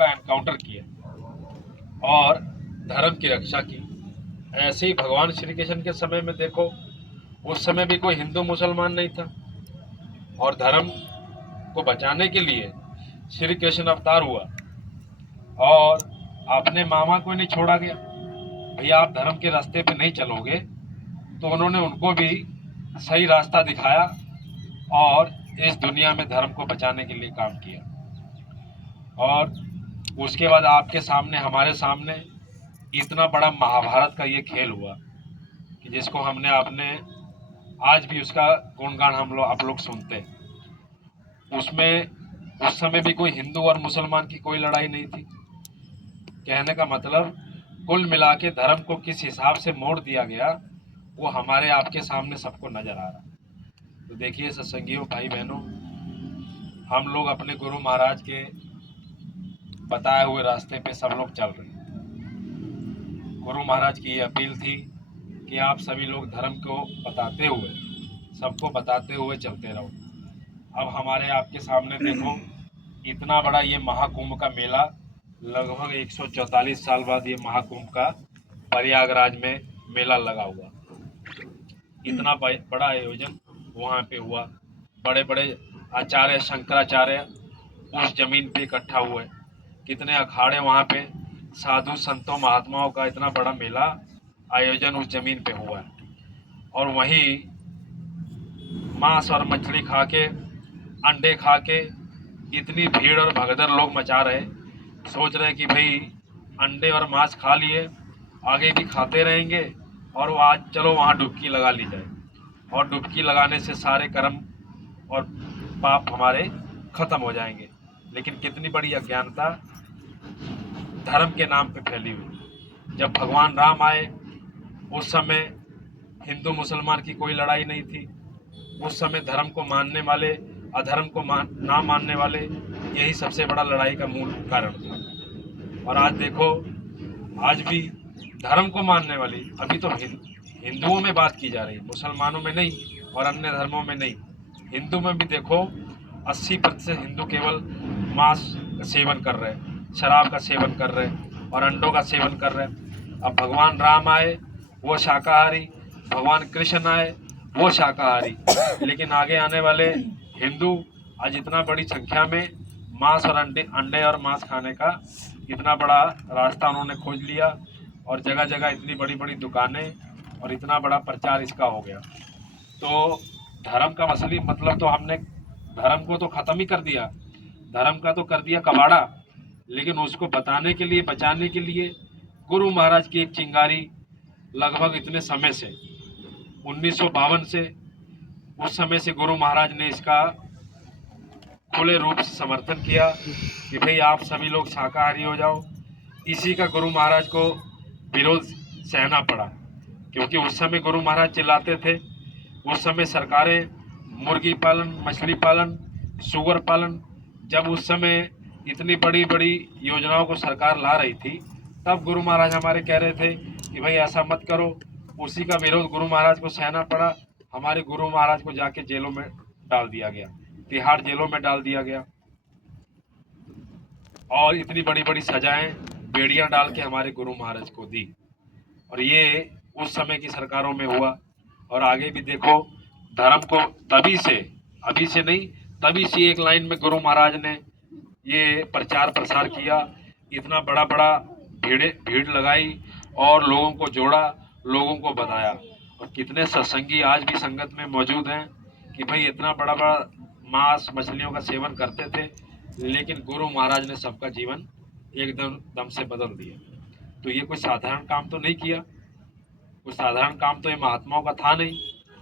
का एनकाउंटर किया और धर्म की रक्षा की। ऐसे ही भगवान श्री कृष्ण के समय में देखो, उस समय भी कोई हिंदू मुसलमान नहीं था और धर्म को बचाने के लिए श्री कृष्ण अवतार हुआ और अपने मामा को नहीं छोड़ा गया। भैया आप धर्म के रास्ते पे नहीं चलोगे, तो उन्होंने उनको भी सही रास्ता दिखाया और इस दुनिया में धर्म को बचाने के लिए काम किया। और उसके बाद आपके सामने, हमारे सामने इतना बड़ा महाभारत का ये खेल हुआ कि जिसको हमने आपने आज भी उसका गुणगान आप लोग सुनते हैं। उसमें उस समय भी कोई हिंदू और मुसलमान की कोई लड़ाई नहीं थी। कहने का मतलब कुल मिला के धर्म को किस हिसाब से मोड़ दिया गया वो हमारे आपके सामने सबको नजर आ रहा। तो देखिए सत्संगियों, भाई बहनों, हम लोग अपने गुरु महाराज के बताए हुए रास्ते पे सब लोग चल रहे हैं। गुरु महाराज की ये अपील थी कि आप सभी लोग धर्म को बताते हुए, सबको बताते हुए चलते रहो। अब हमारे आपके सामने देखो, इतना बड़ा ये महाकुंभ का मेला, लगभग 144 साल बाद ये महाकुंभ का प्रयागराज में मेला लगा हुआ। इतना बड़ा आयोजन वहाँ पे हुआ। बड़े बड़े आचार्य, शंकराचार्य उस जमीन पे इकट्ठा हुए। कितने अखाड़े वहाँ पे, साधु संतों महात्माओं का इतना बड़ा मेला आयोजन उस जमीन पे हुआ है। और वहीं मांस और मछली खा के, अंडे खा के इतनी भीड़ और भगदड़ लोग मचा रहे, सोच रहे कि भाई अंडे और मांस खा लिए, आगे भी खाते रहेंगे और वो आज चलो वहाँ डुबकी लगा ली जाए, और डुबकी लगाने से सारे कर्म और पाप हमारे खत्म हो जाएंगे। लेकिन कितनी बड़ी अज्ञानता धर्म के नाम पे फैली हुई। जब भगवान राम आए उस समय हिंदू मुसलमान की कोई लड़ाई नहीं थी। उस समय धर्म को मानने वाले, अधर्म को ना मानने वाले, यही सबसे बड़ा लड़ाई का मूल कारण था। और आज देखो, आज भी धर्म को मानने वाली, अभी तो हिंदुओं में बात की जा रही है, मुसलमानों में नहीं और अन्य धर्मों में नहीं। हिंदू में भी देखो 80% हिंदू केवल मांस का सेवन कर रहे हैं, शराब का सेवन कर रहे हैं और अंडों का सेवन कर रहे हैं। अब भगवान राम आए वो शाकाहारी, भगवान कृष्ण आए वो शाकाहारी, लेकिन आगे आने वाले हिंदू आज इतना बड़ी संख्या में मांस और अंडे और मांस खाने का इतना बड़ा रास्ता उन्होंने खोज लिया और जगह जगह इतनी बड़ी बड़ी दुकानें और इतना बड़ा प्रचार इसका हो गया। तो धर्म का असली मतलब तो हमने धर्म को तो खत्म ही कर दिया, धर्म का तो कर दिया कबाड़ा। लेकिन उसको बताने के लिए, बचाने के लिए गुरु महाराज की एक चिंगारी लगभग इतने समय से 1952 से, उस समय से गुरु महाराज ने इसका खुले रूप से समर्थन किया कि भाई आप सभी लोग शाकाहारी हो जाओ। इसी का गुरु महाराज को विरोध सहना पड़ा, क्योंकि उस समय गुरु महाराज चिल्लाते थे। उस समय सरकारें मुर्गी पालन, मछली पालन, सुअर पालन, जब उस समय इतनी बड़ी बड़ी योजनाओं को सरकार ला रही थी, तब गुरु महाराज हमारे कह रहे थे कि भाई ऐसा मत करो। उसी का विरोध गुरु महाराज को सहना पड़ा। हमारे गुरु महाराज को जाके जेलों में डाल दिया गया, तिहाड़ जेलों में डाल दिया गया और इतनी बड़ी बड़ी सजाएं, बेड़ियां डाल के हमारे गुरु महाराज को दी। और ये उस समय की सरकारों में हुआ। और आगे भी देखो, धर्म को तभी से, अभी से नहीं, तभी से एक लाइन में गुरु महाराज ने ये प्रचार प्रसार किया, इतना बड़ा बड़ा भीड़ लगाई और लोगों को जोड़ा, लोगों को बताया। और कितने सत्संगी आज भी संगत में मौजूद हैं कि भाई इतना बड़ा बड़ा मांस मछलियों का सेवन करते थे, लेकिन गुरु महाराज ने सबका जीवन एकदम दम से बदल दिया। तो ये कोई साधारण काम तो नहीं किया, कोई साधारण काम तो ये महात्माओं का था नहीं।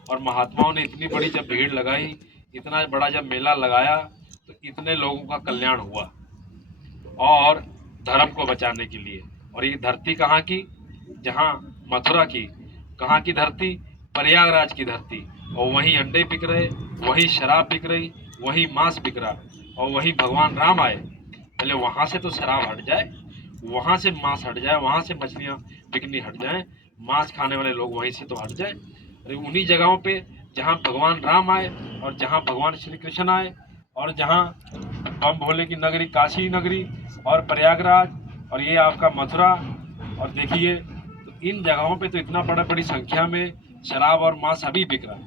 और महात्माओं ने इतनी बड़ी जब भीड़ लगाई, इतना बड़ा जब मेला लगाया, तो इतने लोगों का कल्याण हुआ और धर्म को बचाने के लिए। और ये धरती कहाँ की? जहाँ मथुरा की। कहाँ की धरती? प्रयागराज की धरती। और वहीं अंडे बिक रहे, वहीं शराब बिक रही, वहीं मांस बिक रहा, और वहीं भगवान राम आए। पहले वहाँ से तो शराब हट जाए, वहाँ से मांस हट जाए, वहाँ से मछलियाँ बिकनी हट जाए, मांस खाने वाले लोग वहीं से तो हट जाए। अरे उन्हीं जगहों पे जहाँ भगवान राम आए और जहाँ भगवान श्री कृष्ण आए और जहाँ बम भोले की नगरी काशी नगरी और प्रयागराज और ये आपका मथुरा, और देखिए तो इन जगहों पे तो इतना बड़ी संख्या में शराब और मांस अभी बिक रहा है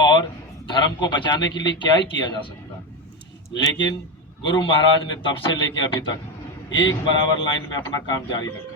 और धर्म को बचाने के लिए क्या ही किया जा सकता है। लेकिन गुरु महाराज ने तब से लेके अभी तक एक बराबर लाइन में अपना काम जारी रखा।